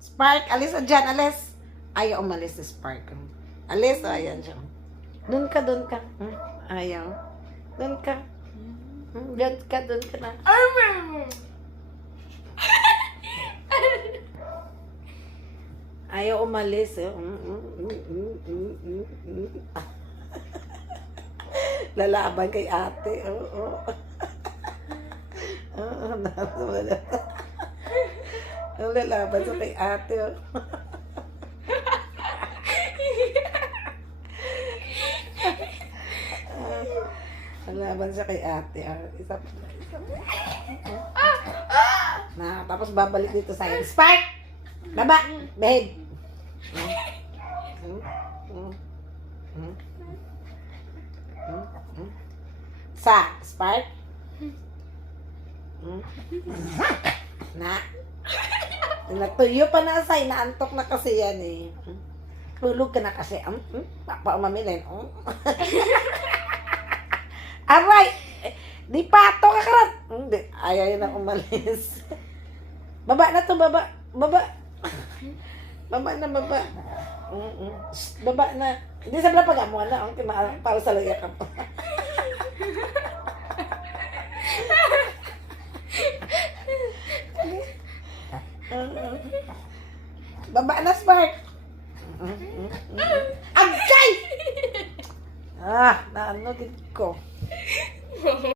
Spark, alis na dyan, alis. Ayaw umalis si Spark. Alis, ayan siya. Doon ka. Ayaw. Doon ka. Doon ka na. Ayaw umalis. Lalaban kay ate. Oo. Lalaban sa kay ate. Lalaban sa kay ate. Isa. Na, tapos babalik dito sa akin. Spark! Baba! Behave! Sa, Spark? Na? Natuyo pa na sa inaantok na kasi yan eh. Tulog ka na kasi. Papa umamilin. Aray! Di pato ka karat! Hindi. Ayaw na umalis. Baba na to, baba. Baba. Baba na, baba. Baba na. Hindi sa pala pag-amuan na. Para sa laya ka pa. Baba na, Spark. Agay! Naano din ko.